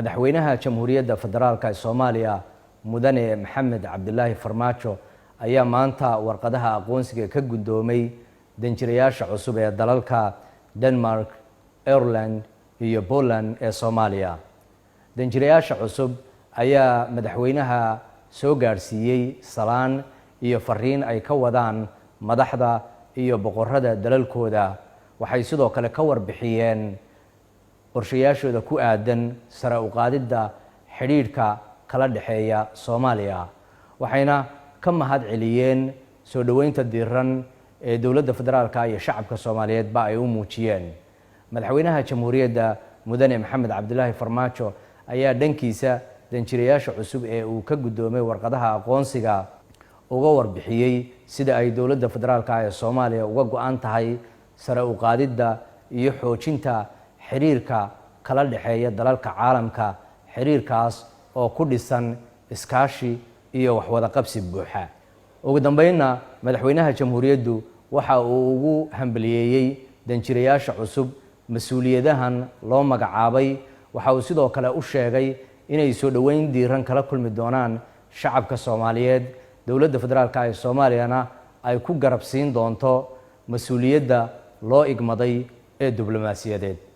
madaxweynaha Jamhuuriyadda Federaalka Soomaaliya Mudane Maxamed Cabdilaahi Farmaajo ayaa maanta warqadaha aqoonsiga ka guddoomay danjirayaasha cusub ee dalalka Denmark, Ireland iyo Poland ee Soomaaliya. Danjirayaasha cusub ayaa madaxweynaha soo gaarsiiyay salaan iyo fariin ay ka wadaan madaxda iyo boqorada dalalkooda. Waxay sidoo kale ka warbixiyeen qorshayaashooda ku aadan sare u qaadidda xiriirka kala dhaxeeya Soomaaliya. Waxayna ka mahad celiyeen soo dhaweynta diiran ee dowladda federaalka iyo shacabka Soomaaliyeed ba ay u muujiyeen. Madaxweynaha Jamhuuriyadda Mudane Maxamed Cabdilaahi Farmaajo ayaa dhankiisa danjirayaasha cusub ee uu ka guddoomay warqadaha aqoonsiga uga warbixiyay sida ay dowladda federaalka ee Soomaaliya uga go'an tahay sare u qaadidda iyo xoojinta xiriirka kala dhaxeeya dalalka caalamka, xiriirkaas oo ku dhisan iskaashi iyo wax wada qabsi buuxa. Ugu dambeynna madaxweynaha Jamhuuriyaddu waxa uu ugu hambaliyeeyay danjirayaasha cusub mas'uuliyadahan loo magacaabay. Waxa uu sidoo kale u sheegay inay soo dhaweyn diiran kala kulmi doonaan shacabka Soomaaliyeed. Dowladda federaalka ee Soomaaliyana ay ku garab siin doonto mas'uuliyadda loo igmaday ee diblomaasiyadeed.